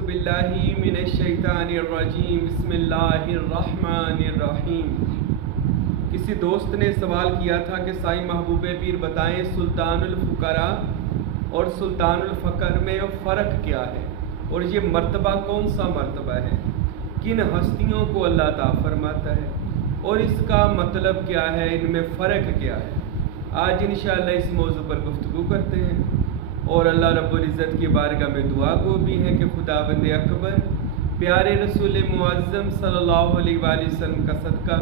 باللہ من الشیطان الرجیم بسم اللہ الرحمن الرحیم۔ کسی دوست نے سوال کیا تھا کہ سائی محبوب پیر بتائیں سلطان الفقراء اور سلطان الفقر میں فرق کیا ہے، اور یہ مرتبہ کون سا مرتبہ ہے، کن ہستیوں کو اللہ عطا فرماتا ہے، اور اس کا مطلب کیا ہے، ان میں فرق کیا ہے۔ آج انشاءاللہ اس موضوع پر گفتگو کرتے ہیں، اور اللہ رب العزت کی بارگاہ میں دعا گو بھی ہے کہ خداوند اکبر پیارے رسول معظم صلی اللہ علیہ وآلہ وسلم کا صدقہ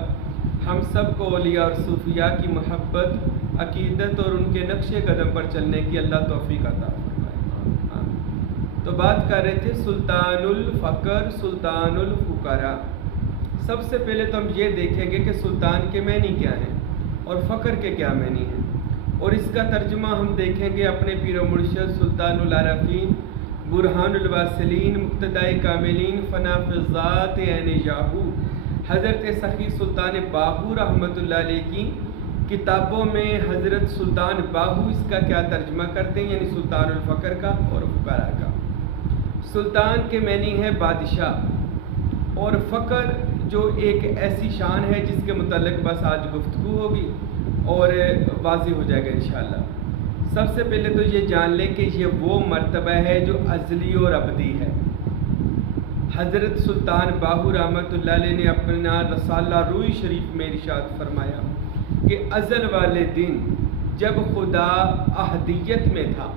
ہم سب کو اولیاء اور صوفیاء کی محبت، عقیدت اور ان کے نقش قدم پر چلنے کی اللہ توفیق عطا فرمائے۔ تو بات کر رہے تھے سلطان الفقر، سلطان الفقراء۔ سب سے پہلے تو ہم یہ دیکھیں گے کہ سلطان کے معنی کیا ہیں اور فقر کے کیا معنی ہیں، اور اس کا ترجمہ ہم دیکھیں گے اپنے پیر و مرشد سلطان العارفین برہان الواصلین مقتدائے کاملین فنا فی الذات عین یاہو حضرت سخی سلطان باہو رحمۃ اللہ علیہ کی کتابوں میں حضرت سلطان باہو اس کا کیا ترجمہ کرتے ہیں، یعنی سلطان الفقر کا اور فقراء کا۔ سلطان کے معنی ہے بادشاہ، اور فقر جو ایک ایسی شان ہے جس کے متعلق بس آج گفتگو ہوگی اور واضح ہو جائے گا انشاءاللہ۔ سب سے پہلے تو یہ جان لیں کہ یہ وہ مرتبہ ہے جو ازلی اور ابدی ہے۔ حضرت سلطان باہو رحمۃ اللہ علیہ نے اپنا رسالہ روئی شریف میں ارشاد فرمایا کہ ازل والے دن جب خدا احدیت میں تھا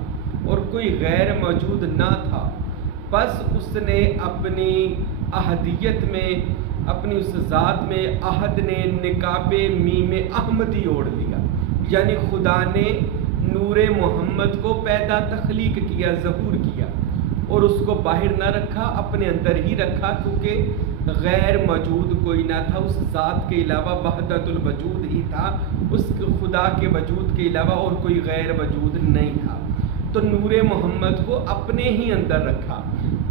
اور کوئی غیر موجود نہ تھا، بس اس نے اپنی احدیت میں، اپنی اس ذات میں عہد نے نقاب میم احمدی اوڑھ لیا، یعنی خدا نے نور محمد کو پیدا تخلیق کیا، ظہور کیا، اور اس کو باہر نہ رکھا، اپنے اندر ہی رکھا، کیونکہ غیر موجود کوئی نہ تھا، اس ذات کے علاوہ وحدت الوجود ہی تھا، اس خدا کے وجود کے علاوہ اور کوئی غیر وجود نہیں تھا، تو نور محمد کو اپنے ہی اندر رکھا۔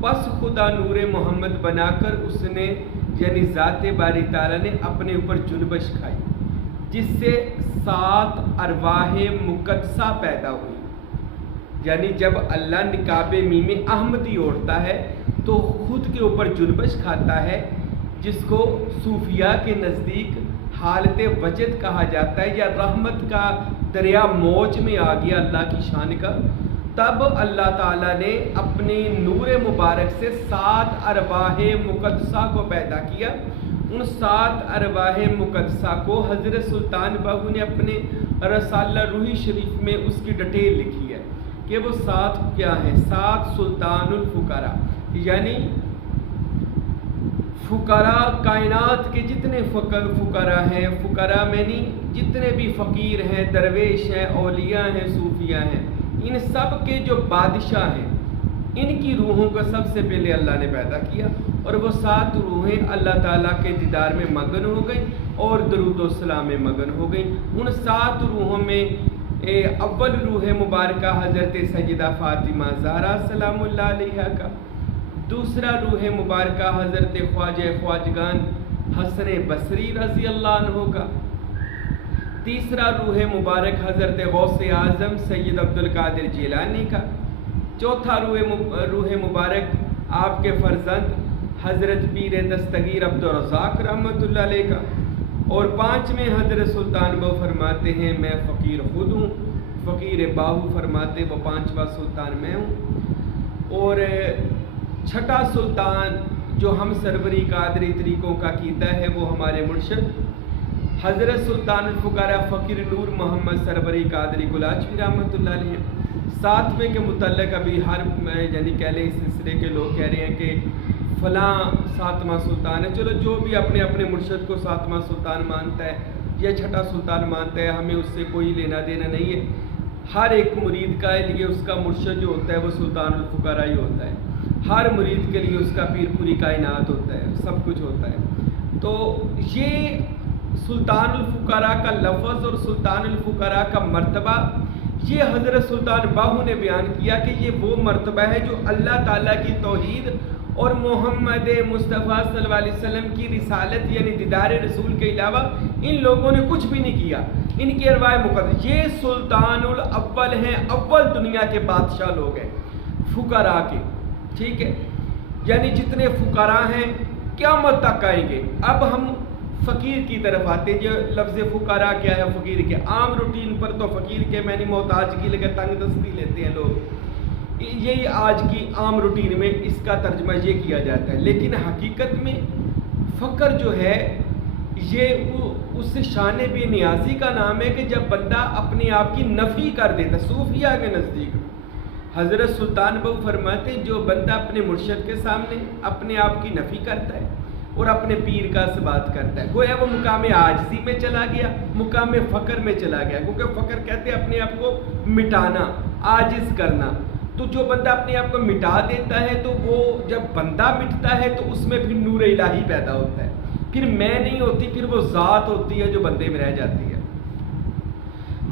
بس خدا نور محمد بنا کر اس نے، یعنی ذات باری تعالیٰ نے اپنے اوپر جنبش کھائی، جس سے 7 ارواح مقدسہ پیدا ہوئی۔ یعنی جب اللہ نقاب میم احمدی اوڑھتا ہے تو خود کے اوپر جنبش کھاتا ہے، جس کو صوفیاء کے نزدیک حالت وجد کہا جاتا ہے، یا رحمت کا دریا موج میں آ گیا اللہ کی شان کا۔ تب اللہ تعالیٰ نے اپنی نور مبارک سے 7 ارواح مقدسہ کو پیدا کیا۔ ان 7 ارواح مقدسہ کو حضرت سلطان باہو نے اپنے رسالہ روحی شریف میں اس کی ڈیٹیل لکھی ہے کہ وہ 7 کیا ہیں۔ 7 سلطان الفقراء، یعنی فقراء کائنات کے جتنے فقراء ہیں، فقراء میں نہیں، جتنے بھی فقیر ہیں، درویش ہیں، اولیاء ہیں، صوفیاء ہیں، ان سب کے جو بادشاہ ہیں، ان کی روحوں کو سب سے پہلے اللہ نے پیدا کیا، اور وہ 7 روحیں اللہ تعالیٰ کے دیدار میں مگن ہو گئیں اور درود و سلام میں مگن ہو گئیں۔ ان 7 روحوں میں اول روح مبارکہ حضرت سیدہ فاطمہ زہرا سلام اللہ علیہا کا، دوسرا روح مبارکہ حضرت خواجہ خواجگان حسن بصری رضی اللہ عنہ کا، تیسرا روح مبارک حضرت غوث اعظم سید عبد القادر جیلانی کا، چوتھا روح مبارک آپ کے فرزند حضرت پیر دستگیر عبد الرزاق رحمۃ اللہ علیہ کا، اور 5ویں حضرت سلطان باہو فرماتے ہیں میں فقیر خود ہوں، فقیر باہو فرماتے وہ 5واں سلطان میں ہوں، اور 6واں سلطان جو ہم سروری قادری طریقوں کا عقیدہ ہے وہ ہمارے مرشد حضرت سلطان الفقراء فقیر نور محمد سروری قادری گلاچوی رحمۃ اللہ علیہ۔ 7ویں کے متعلق ابھی یعنی کہہ لیں اس سلسلے کے لوگ کہہ رہے ہیں کہ فلاں 7واں سلطان ہے، چلو جو بھی اپنے اپنے مرشد کو 7واں سلطان مانتا ہے یا 6واں سلطان مانتا ہے، ہمیں اس سے کوئی لینا دینا نہیں ہے۔ ہر ایک مرید کا لیے اس کا مرشد جو ہوتا ہے وہ سلطان الفقراء ہی ہوتا ہے، ہر مرید کے لیے اس کا پیر پوری کائنات ہوتا ہے، سب کچھ ہوتا ہے۔ تو یہ سلطان الفقراء کا لفظ اور سلطان الفقراء کا مرتبہ یہ حضرت سلطان باہو نے بیان کیا کہ یہ وہ مرتبہ ہے جو اللہ تعالیٰ کی توحید اور محمد مصطفیٰ صلی اللہ علیہ وسلم کی رسالت یعنی دیدار رسول کے علاوہ ان لوگوں نے کچھ بھی نہیں کیا، ان کی ارواح مقدس۔ یہ سلطان الاول ہیں، اول دنیا کے بادشاہ لوگ ہیں فقراء کے، ٹھیک ہے۔ یعنی جتنے فقراء ہیں قیامت تک آئیں گے. اب ہم فقیر کی طرف آتے ہیں. جو لفظ فقراء کیا ہے؟ فقیر کے عام روٹین پر تو فقیر کے معنی محتاج کی لگے تنگ دستی لیتے ہیں لوگ. یہی آج کی عام روٹین میں اس کا ترجمہ یہ کیا جاتا ہے. لیکن حقیقت میں فقر جو ہے یہ اس شان بے نیازی کا نام ہے کہ جب بندہ اپنے آپ کی نفی کر دیتا. صوفیہ کے نزدیک حضرت سلطان بہو فرماتے ہیں جو بندہ اپنے مرشد کے سامنے اپنے آپ کی نفی کرتا ہے اور اپنے پیر کا ثبات کرتا ہے، گویا وہ مقام عاجزی میں چلا گیا، مقام فقر میں چلا گیا. کیونکہ فقر کہتے ہیں اپنے آپ کو مٹانا، عاجز کرنا. تو جو بندہ اپنے آپ کو مٹا دیتا ہے تو وہ جب بندہ مٹتا ہے تو اس میں پھر نور الہی پیدا ہوتا ہے. پھر میں نہیں ہوتی، پھر وہ ذات ہوتی ہے جو بندے میں رہ جاتی ہے.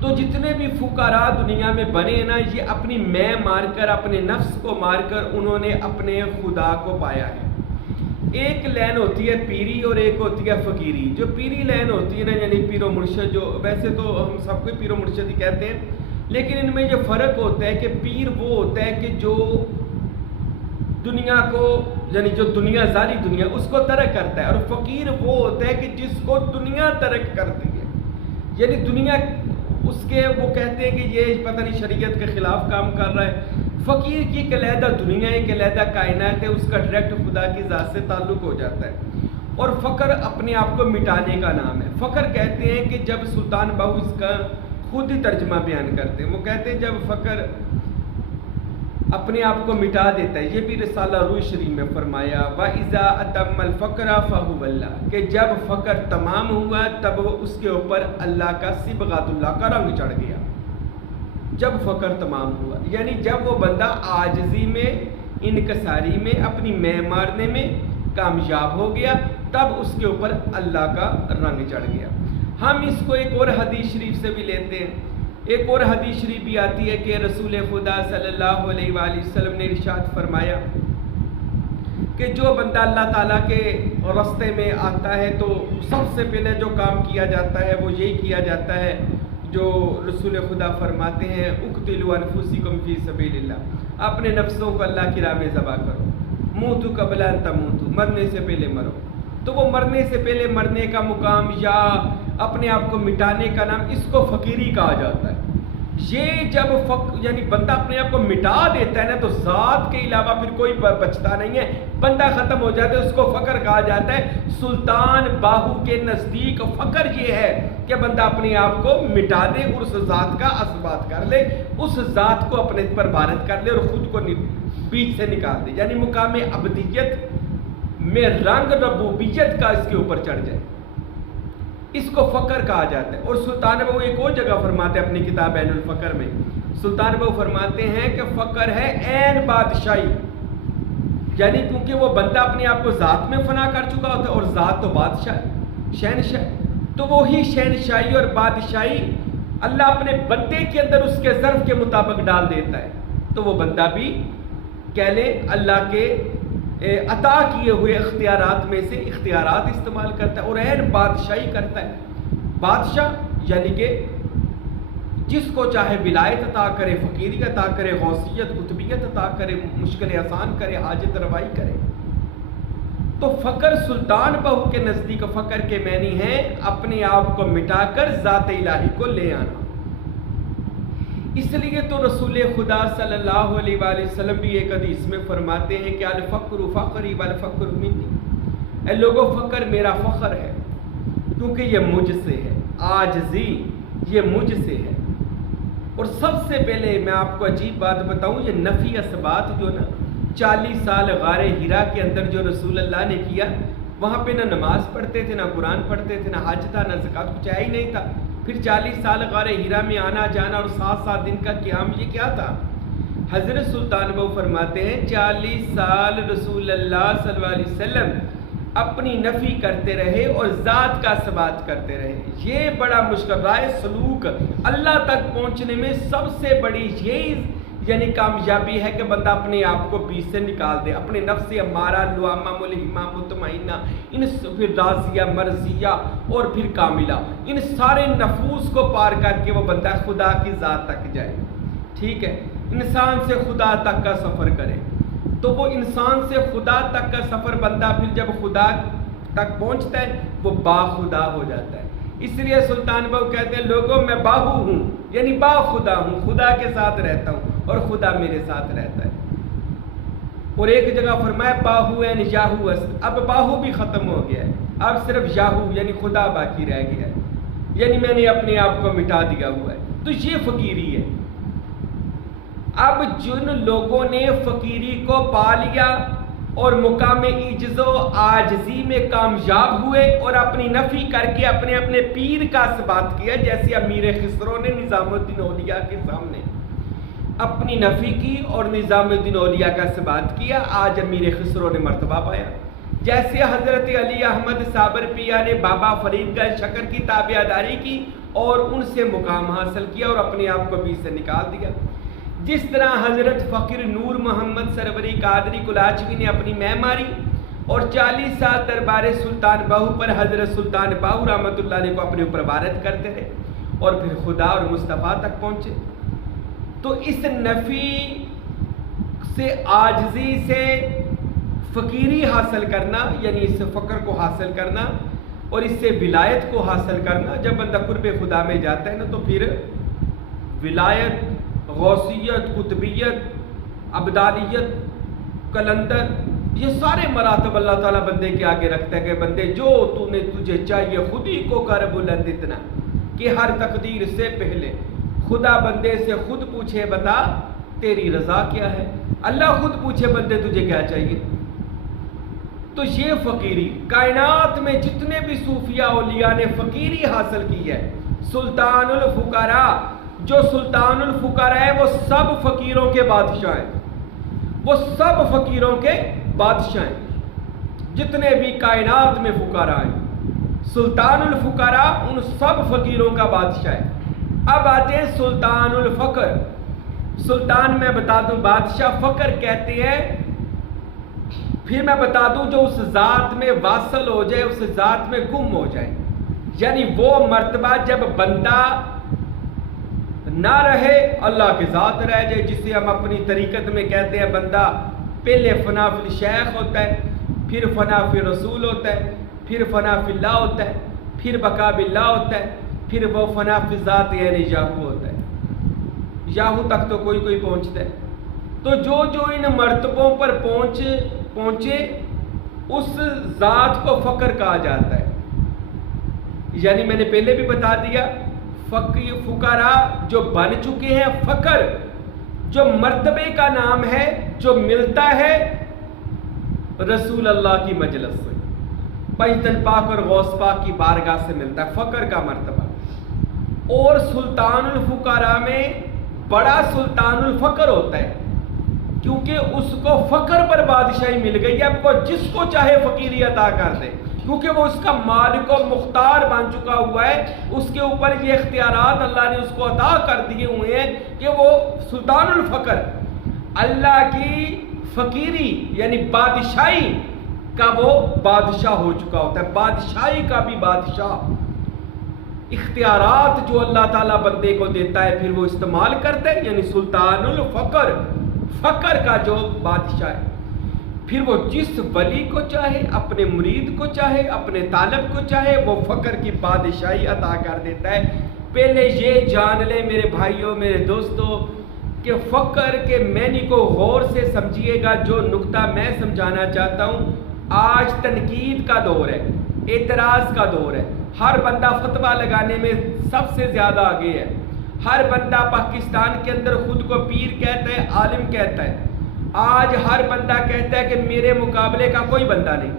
تو جتنے بھی فقراء دنیا میں بنے نا، یہ اپنی میں مار کر، اپنے نفس کو مار کر انہوں نے اپنے خدا کو پایا ہے. ایک لین ہوتی ہے پیری اور ایک ہوتی ہے فقیری. جو پیری لین ہوتی ہے نا، یعنی پیر و مرشد، جو ویسے تو ہم سب کو پیر و مرشد ہی کہتے ہیں، لیکن ان میں یہ فرق ہوتا ہے کہ پیر وہ ہوتا ہے کہ جو دنیا کو، یعنی جو دنیا ظاہری دنیا اس کو ترک کرتا ہے، اور فقیر وہ ہوتا ہے کہ جس کو دنیا ترک کرتی ہے. یعنی دنیا اس کے، وہ کہتے ہیں کہ یہ پتہ نہیں شریعت کے خلاف کام کر رہا ہے. فقیر کی ایک علیحدہ دنیا ہے، ایک علیحدہ کائنات ہے، اس کا ڈائریکٹ خدا کی ذات سے تعلق ہو جاتا ہے. اور فقر اپنے آپ کو مٹانے کا نام ہے. فقر کہتے ہیں کہ جب سلطان باہو اس کا خود ہی ترجمہ بیان کرتے ہیں، وہ کہتے ہیں جب فقر اپنے آپ کو مٹا دیتا ہے. یہ بھی رسالہ روح شریف میں فرمایا وَإِذَا أَتَمَّ الْفَقْرَ فَهُوَ اللَّهُ، کہ جب فقر تمام ہوا تب وہ اس کے اوپر اللہ کا صبغۃ اللہ کا رنگ چڑھ گیا. جب فقر تمام ہوا یعنی جب وہ بندہ عاجزی میں، انکساری میں، اپنی میں مارنے میں کامیاب ہو گیا، تب اس کے اوپر اللہ کا رنگ چڑھ گیا. ہم اس کو ایک اور حدیث شریف سے بھی لیتے ہیں. ایک اور حدیث شریف بھی آتی ہے کہ رسول خدا صلی اللہ علیہ وآلہ وسلم نے ارشاد فرمایا کہ جو بندہ اللہ تعالیٰ کے راستے میں آتا ہے تو سب سے پہلے جو کام کیا جاتا ہے وہ یہی کیا جاتا ہے جو رسول خدا فرماتے ہیں اقتلوا انفسکم فی سبیل اللہ، اپنے نفسوں کو اللہ کی راہ میں ذبح کرو. موتوا قبل ان تموتوا، مرنے سے پہلے مرو. تو وہ مرنے سے پہلے مرنے کا مقام یا اپنے آپ کو مٹانے کا نام، اس کو فقیری کہا جاتا ہے. یہ جب یعنی بندہ اپنے آپ کو مٹا دیتا ہے نا، تو ذات کے علاوہ پھر کوئی بچتا نہیں ہے، بندہ ختم ہو جاتا ہے، اس کو فقر کہا جاتا ہے. سلطان باہو کے نزدیک فقر یہ ہے کہ بندہ اپنے آپ کو مٹا دے اور اس ذات کا اثبات کر لے، اس ذات کو اپنے پر بارد کر لے اور خود کو بیچ سے نکال دے، یعنی مقام عبدیت میں رنگ ربوبیت کا اس کے اوپر چڑھ جائے. اس کو فقر کہا جاتا ہے. اور سلطان بہو ایک اور جگہ فرماتے ہیں اپنی کتاب عین الفقر میں، سلطان بہو فرماتے ہیں کہ فقر ہے عین بادشاہی، یعنی کیونکہ وہ بندہ اپنے آپ کو ذات میں فنا کر چکا ہوتا ہے، اور ذات تو بادشاہ، شہنشاہ، تو وہی شہنشاہی اور بادشاہی اللہ اپنے بندے کے اندر اس کے ظرف کے مطابق ڈال دیتا ہے. تو وہ بندہ بھی کہہ لے اللہ کے عطا کیے ہوئے اختیارات میں سے اختیارات استعمال کرتا ہے اور عین بادشاہی کرتا ہے. بادشاہ یعنی کہ جس کو چاہے ولایت عطا کرے، فقیری عطا کرے، غوثیت، قطبیت عطا کرے، مشکل آسان کرے، حاجت روائی کرے. تو فقر سلطان بہو کے نزدیک فقر کے معنی ہیں اپنے آپ کو مٹا کر ذات الہی کو لے آنا. اس لیے تو رسول خدا صلی اللہ علیہ وآلہ وسلم بھی ایک حدیث میں فرماتے ہیں کہ الفقر فقری والفقر منی، اے لوگوں فقر میرا فخر ہے کیونکہ یہ مجھ سے ہے، عاجزی یہ مجھ سے ہے. اور سب سے پہلے میں آپ کو عجیب بات بتاؤں، یہ نفی اثبات جو نا 40 سال غار ہرا کے اندر جو رسول اللہ نے کیا، وہاں پہ نہ نماز پڑھتے تھے، نہ قرآن پڑھتے تھے، نہ حج تھا، نہ زکوٰۃ، کچھ ہے ہی نہیں تھا. پھر 40 سال غار ہرا میں آنا جانا اور 7 دن کا قیام، یہ کیا تھا؟ حضرت سلطان بہو فرماتے ہیں 40 سال رسول اللہ صلی اللہ علیہ وسلم اپنی نفی کرتے رہے اور ذات کا ثبات کرتے رہے. یہ بڑا مشکل رائے سلوک اللہ تک پہنچنے میں سب سے بڑی یہی یعنی کامیابی ہے کہ بندہ اپنے آپ کو بیچ سے نکال دے، اپنے نفس امارہ، لوامہ، ملہمہ، مطمئنہ، ان پھر راضیہ، مرضیہ اور پھر کاملہ، ان سارے نفوس کو پار کر کے وہ بندہ خدا کی ذات تک جائے. ٹھیک ہے، انسان سے خدا تک کا سفر کرے. تو وہ انسان سے خدا تک کا سفر بندہ پھر جب خدا تک پہنچتا ہے وہ باخدا ہو جاتا ہے۔ اس لیے سلطان بہو کہتے ہیں لوگوں میں باہو ہوں، یعنی باخدا ہوں، خدا کے ساتھ رہتا ہوں اور خدا میرے ساتھ رہتا ہے۔ اور ایک جگہ فرمایا باہو یعنی یاہو، اب باہو بھی ختم ہو گیا ہے، اب صرف یاہو یعنی خدا باقی رہ گیا ہے، یعنی میں نے اپنے آپ کو مٹا دیا ہوا ہے۔ تو یہ فقیری ہے۔ اب جن لوگوں نے فقیری کو پا لیا اور مقام عجز و عاجزی میں کامیاب ہوئے اور اپنی نفی کر کے اپنے اپنے پیر کا اثبات کیا، جیسے امیر خسرو نے نظام الدین اولیاء کے سامنے اپنی نفی کی اور نظام الدین اولیاء کا اثبات کیا، آج امیر خسرو نے مرتبہ پایا۔ جیسے حضرت علی احمد صابر پیا نے بابا فرید گنج شکر کی تابعداری کی اور ان سے مقام حاصل کیا اور اپنے آپ کو بیچ سے نکال دیا۔ جس طرح حضرت فقیر نور محمد سروری قادری کلاچوی نے اپنی مہم ماری اور 40 سال دربار سلطان باہو پر حضرت سلطان باہو رحمۃ اللہ علیہ کو اپنے اوپر وارد کرتے رہے اور پھر خدا اور مصطفیٰ تک پہنچے۔ تو اس نفی سے عاجزی سے فقیری حاصل کرنا، یعنی اس فقر کو حاصل کرنا اور اس سے ولایت کو حاصل کرنا، جب بندہ قرب خدا میں جاتا ہے نا تو پھر ولایت، غوثیت، قطبیت، ابدالیت، کلندر، یہ سارے مراتب اللہ تعالیٰ بندے کے آگے رکھتا ہے کہ بندے جو تجھے چاہیے خود ہی کو کر بلند اتنا کہ ہر تقدیر سے پہلے خدا بندے سے خود پوچھے بتا تیری رضا کیا ہے، اللہ خود پوچھے بندے تجھے کیا چاہیے۔ تو یہ فقیری کائنات میں جتنے بھی صوفیاء اولیاء نے فقیری حاصل کی ہے، سلطان الفقراء، جو سلطان الفقراء ہے وہ سب فقیروں کے بادشاہ ہیں، وہ سب فقیروں کے بادشاہ ہیں، جتنے بھی کائنات میں فقراء ہیں سلطان الفقراء ان سب فقیروں کا بادشاہ ہے۔ اب آتے ہیں سلطان الفقر۔ سلطان میں بتا دوں بادشاہ، فقر کہتے ہیں پھر میں بتا دوں جو اس ذات میں واصل ہو جائے، اس ذات میں گم ہو جائے، یعنی وہ مرتبہ جب بندہ نہ رہے اللہ کے ذات رہ جائے، جسے ہم اپنی طریقت میں کہتے ہیں بندہ پہلے فنا فی الشیخ ہوتا ہے، پھر فنا فی رسول ہوتا ہے، پھر فنا فی اللہ ہوتا ہے، پھر بقا باللہ ہوتا ہے، پھر وہ فنا فی ذات یعنی یاہو ہوتا ہے۔ یاہو تک تو کوئی پہنچتا ہے۔ تو جو ان مرتبوں پر پہنچے اس ذات کو فقر کہا جاتا ہے۔ یعنی میں نے پہلے بھی بتا دیا فقراء جو بن چکے ہیں، فقر جو مرتبے کا نام ہے جو ملتا ہے رسول اللہ کی مجلس سے، پنجتن پاک اور غوث پاک کی بارگاہ سے ملتا ہے فقر کا مرتبہ۔ اور سلطان الفقراء میں بڑا سلطان الفقر ہوتا ہے، کیونکہ اس کو فقر پر بادشاہی مل گئی ہے، اب وہ جس کو چاہے فقیری عطا کر دے، کیونکہ وہ اس کا مالک و مختار بن چکا ہوا ہے، اس کے اوپر یہ اختیارات اللہ نے اس کو عطا کر دیے ہوئے ہیں کہ وہ سلطان الفقر، اللہ کی فقیری یعنی بادشاہی کا وہ بادشاہ ہو چکا ہوتا ہے، بادشاہی کا بھی بادشاہ۔ اختیارات جو اللہ تعالیٰ بندے کو دیتا ہے پھر وہ استعمال کرتا ہے، یعنی سلطان الفقر، فقر کا جو بادشاہ ہے۔ پھر وہ جس ولی کو چاہے، اپنے مرید کو چاہے، اپنے طالب کو چاہے، وہ فقر کی بادشاہی عطا کر دیتا ہے۔ پہلے یہ جان لے میرے بھائیوں، میرے دوستوں، کہ فقر کے معنی کو غور سے سمجھیے گا۔ جو نقطہ میں سمجھانا چاہتا ہوں، آج تنقید کا دور ہے، اعتراض کا دور ہے، ہر بندہ فتویٰ لگانے میں سب سے زیادہ آگے ہے، ہر بندہ پاکستان کے اندر خود کو پیر کہتا ہے، عالم کہتا ہے، آج ہر بندہ کہتا ہے کہ میرے مقابلے کا کوئی بندہ نہیں،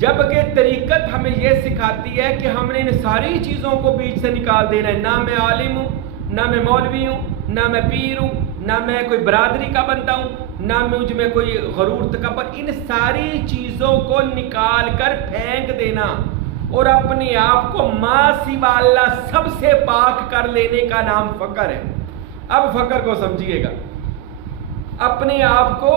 جبکہ طریقت ہمیں یہ سکھاتی ہے کہ ہم نے ان ساری چیزوں کو بیچ سے نکال دینا ہے۔ نہ میں عالم ہوں، نہ میں مولوی ہوں، نہ میں پیر ہوں، نہ میں کوئی برادری کا بندہ ہوں، نہ مجھ میں کوئی غرور تکبر، ان ساری چیزوں کو نکال کر پھینک دینا اور اپنے آپ کو ما سوا اللہ سب سے پاک کر لینے کا نام فقر ہے۔ اب فقر کو سمجھیے گا، اپنے آپ کو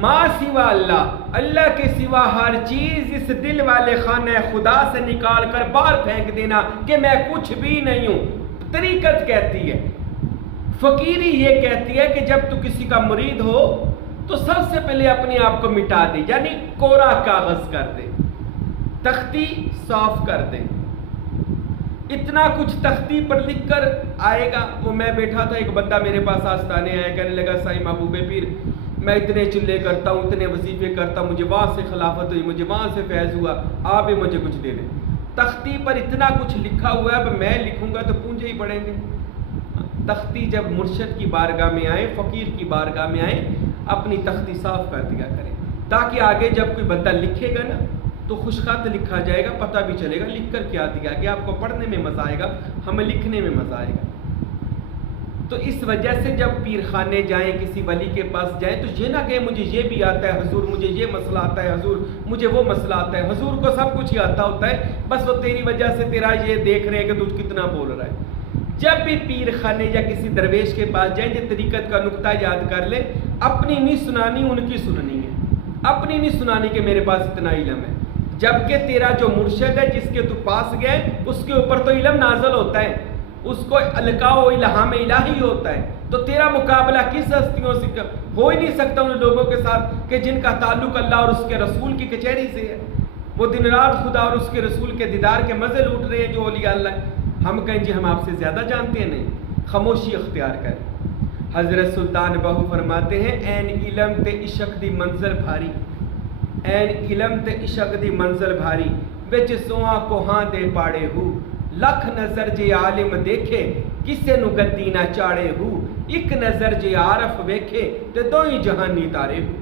ما سوا اللہ کے سوا ہر چیز اس دل والے خانہ خدا سے نکال کر باہر پھینک دینا کہ میں کچھ بھی نہیں ہوں۔ طریقت کہتی ہے، فقیری یہ کہتی ہے کہ جب تو کسی کا مرید ہو تو سب سے پہلے اپنے آپ کو مٹا دے، یعنی کوڑا کاغذ کر دے، تختی صاف کر دے۔ اتنا کچھ تختی پر لکھ کر آئے گا۔ وہ میں بیٹھا تھا، ایک بندہ میرے پاس آستانے آیا، کہنے لگا سائیں محبوب پیر میں اتنے چلے کرتا ہوں، اتنے وظیفے کرتا ہوں، مجھے وہاں سے خلافت ہوئی، مجھے وہاں سے فیض ہوا، آپ بھی مجھے کچھ دے دیں۔ تختی پر اتنا کچھ لکھا ہوا ہے، اب میں لکھوں گا تو پونجے ہی پڑیں گے۔ تختی جب مرشد کی بارگاہ میں آئے، فقیر کی بارگاہ میں آئے، اپنی تختی صاف کر دیا کریں، تاکہ آگے جب کوئی بندہ لکھے گا نا تو خوشخط لکھا جائے گا، پتہ بھی چلے گا لکھ کر کیا دیا گیا، آپ کو پڑھنے میں مزہ آئے گا، ہمیں لکھنے میں مزہ آئے گا۔ تو اس وجہ سے جب پیر خانے جائیں، کسی ولی کے پاس جائیں تو یہ نہ کہیں مجھے یہ بھی آتا ہے حضور، مجھے یہ مسئلہ آتا ہے حضور، مجھے وہ مسئلہ آتا ہے حضور، کو سب کچھ ہی آتا ہوتا ہے، بس وہ تیری وجہ سے تیرا یہ دیکھ رہے ہیں کہ تجھ کتنا بول رہا ہے۔ جب بھی پیر خانے یا کسی درویش کے پاس جائیں، یہ طریقت کا نقطہ یاد کر لیں، اپنی نہیں سنانی، ان کی سننی ہے۔ اپنی نہیں سنانی کہ میرے پاس اتنا علم ہے، جبکہ تیرا جو مرشد ہے جس کے تو پاس گئے اس کے اوپر تو علم نازل ہوتا ہے، اس کو القاء و الہام الہی ہوتا ہے، تو تیرا مقابلہ کس ہستیوں سے ہو ہی نہیں سکتا ان لوگوں کے ساتھ کہ جن کا تعلق اللہ اور اس کے رسول کی کچہری سے ہے، وہ دن رات خدا اور اس کے رسول کے دیدار کے مزے لوٹ رہے ہیں جو اولیاء اللہ ہے۔ ہم کہیں جی ہم آپ سے زیادہ جانتے ہیں، نہیں، خاموشی اختیار کریں۔ حضرت سلطان بہو فرماتے ہیں این علم تے عشق دی منزل بھاری، این علم تے عشق دی منزل بھاری، وچ سواں کوہاں دے پاڑے ہو، لکھ نظر جے عالم دیکھے کسے نو گدی نہ چاڑے ہو، ایک نظر جے عارف ویکھے تے دوئی جہانی تارے ہو۔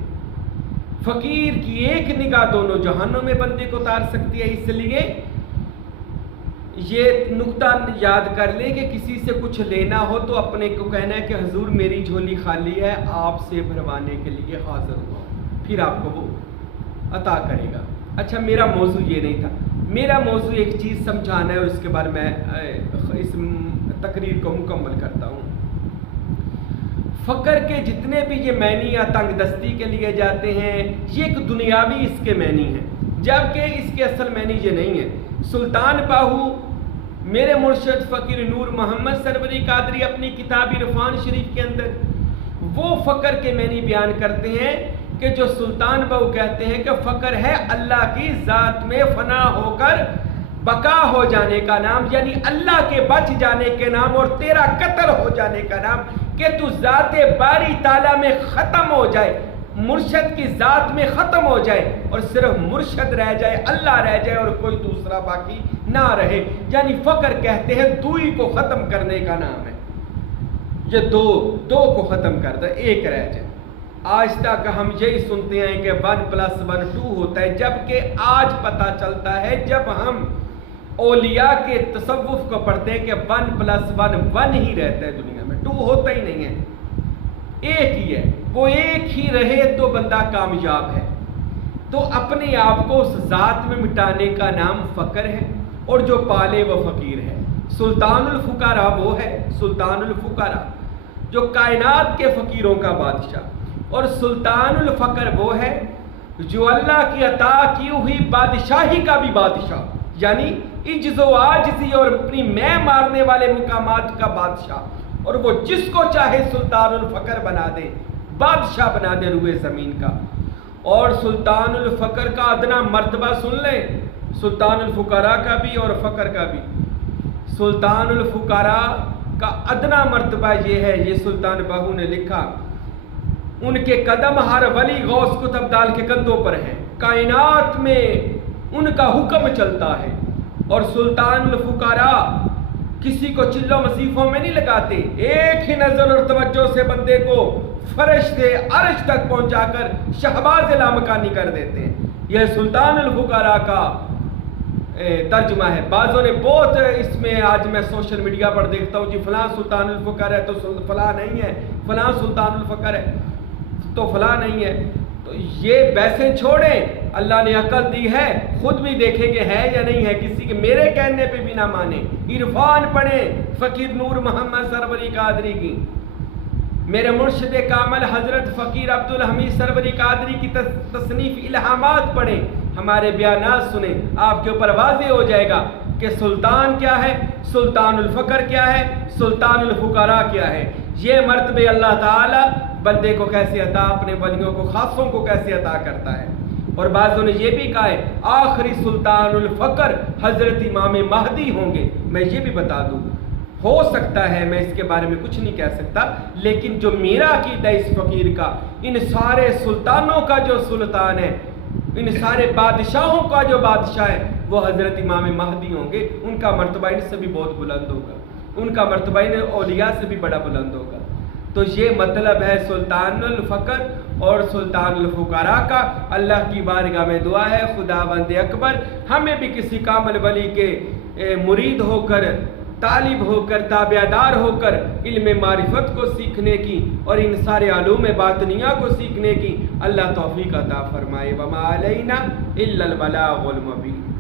فقیر کی ایک نگاہ دونوں جہانوں میں بندے کو تار سکتی ہے، اس لیے یہ نقطہ یاد کر لیں کہ کسی سے کچھ لینا ہو تو اپنے کو کہنا ہے کہ حضور میری جھولی خالی ہے، آپ سے بھروانے کے لیے حاضر ہوا، پھر آپ کو وہ عطا کرے گا۔ اچھا میرا موضوع یہ نہیں تھا، میرا موضوع ایک چیز سمجھانا ہے اور اس کے بعد میں اس تقریر کو مکمل کرتا ہوں۔ فقر کے جتنے بھی یہ معنی یا تنگ دستی کے لیے جاتے ہیں، یہ ایک دنیاوی اس کے معنی ہیں، جبکہ اس کے اصل معنی یہ نہیں ہے۔ سلطان باہو میرے مرشد فقیر نور محمد سروری قادری اپنی کتاب عرفان شریف کے اندر وہ فقر کے معنی بیان کرتے ہیں کہ جو سلطان باہو کہتے ہیں کہ فقر ہے اللہ کی ذات میں فنا ہو کر بقا ہو جانے کا نام، یعنی اللہ کے بچ جانے کے نام اور تیرا قتل ہو جانے کا نام، کہ تو ذات باری تعالیٰ میں ختم ہو جائے، مرشد کی ذات میں ختم ہو جائے اور صرف مرشد رہ جائے، اللہ رہ جائے اور کوئی دوسرا باقی نہ رہے، یعنی فقر کہتے ہیں دوئی کو ختم کرنے کا نام ہے۔ یہ دو کو ختم کر دے، ایک رہ جائے۔ آج تک ہم یہی سنتے ہیں کہ 1+1 2 ہوتا ہے، جبکہ آج پتہ چلتا ہے جب ہم اولیاء کے تصوف کو پڑھتے ہیں کہ 1+1 1 ہی رہتا ہے، دنیا میں 2 ہوتا ہی نہیں ہے، ایک ہی ہے، وہ ایک ہی رہے تو بندہ کامیاب ہے۔ تو اپنے آپ کو اس ذات میں مٹانے کا نام فقر ہے، اور جو پالے وہ فقیر ہے۔ سلطان الفقراء وہ ہے، سلطان الفقراء جو کائنات کے فقیروں کا بادشاہ، اور سلطان الفقر وہ ہے جو اللہ کی عطا کی ہوئی بادشاہی کا بھی بادشاہ، یعنی عجز و عاجزی اور اپنی میں مارنے والے مقامات کا بادشاہ، اور وہ جس کو چاہے سلطان الفقر بنا دے، بادشاہ بنا دے روئے زمین کا۔ اور سلطان الفقر کا ادنا مرتبہ سن لیں، سلطان الفقراء کا بھی اور فقر کا بھی۔ سلطان الفقراء کا ادنا مرتبہ یہ ہے، یہ سلطان باہو نے لکھا، ان کے قدم ہر ولی غوث قطب دال کے کندھوں پر ہیں، کائنات میں ان کا حکم چلتا ہے، اور سلطان الفقراء کسی کو چلو وظیفوں میں نہیں لگاتے، ایک ہی نظر اور توجہ سے بندے کو فرشتے عرش تک پہنچا کر شہباز لامکانی کر دیتے ہیں۔ یہ سلطان الفقراء کا ترجمہ ہے۔ بعضوں نے بہت اس میں، آج میں سوشل میڈیا پر دیکھتا ہوں جی فلاں سلطان الفقر ہے تو فلاں نہیں ہے، فلاں سلطان الفقر ہے تو فلاں نہیں ہے۔ تو یہ ویسے چھوڑیں، اللہ نے عقل دی ہے، خود بھی دیکھیں کہ ہے یا نہیں ہے، کسی کے میرے کہنے پہ بھی نہ مانیں۔ عرفان پڑھیں فقیر نور محمد سروری قادری کی، میرے مرشد کامل حضرت فقیر عبدالحمید سروری قادری کی تصنیف الہامات پڑھیں، ہمارے بیانات سنیں، آپ کے اوپر واضح ہو جائے گا کہ سلطان کیا ہے، سلطان الفقر کیا ہے، سلطان الفقراء کیا ہے۔ یہ مرتبے اللہ تعالیٰ بندے کو کیسے عطا، اپنے ولیوں کو خاصوں کو کیسے عطا کرتا ہے۔ اور بعضوں نے یہ بھی کہا ہے آخری سلطان الفقر حضرت امام مہدی ہوں گے۔ میں یہ بھی بتا دوں، ہو سکتا ہے، میں اس کے بارے میں کچھ نہیں کہہ سکتا، لیکن جو میرا عقیدہ اس فقیر کا، ان سارے سلطانوں کا جو سلطان ہے، ان سارے بادشاہوں کا جو بادشاہ ہے، وہ حضرت امام مہدی ہوں گے۔ ان کا مرتبہ ان سے بھی بہت بلند ہوگا، ان کا مرتبہ ان اولیاء سے بھی بڑا بلند ہوگا۔ تو یہ مطلب ہے سلطان الفقر اور سلطان الفقراء کا۔ اللہ کی بارگاہ میں دعا ہے خداوند اکبر ہمیں بھی کسی کامل ولی کے مرید ہو کر، طالب ہو کر، تابعدار ہو کر علم معرفت کو سیکھنے کی اور ان سارے علوم باطنیہ کو سیکھنے کی اللہ توفیق عطا فرمائے۔ وما علینا الا البلاغ المبین۔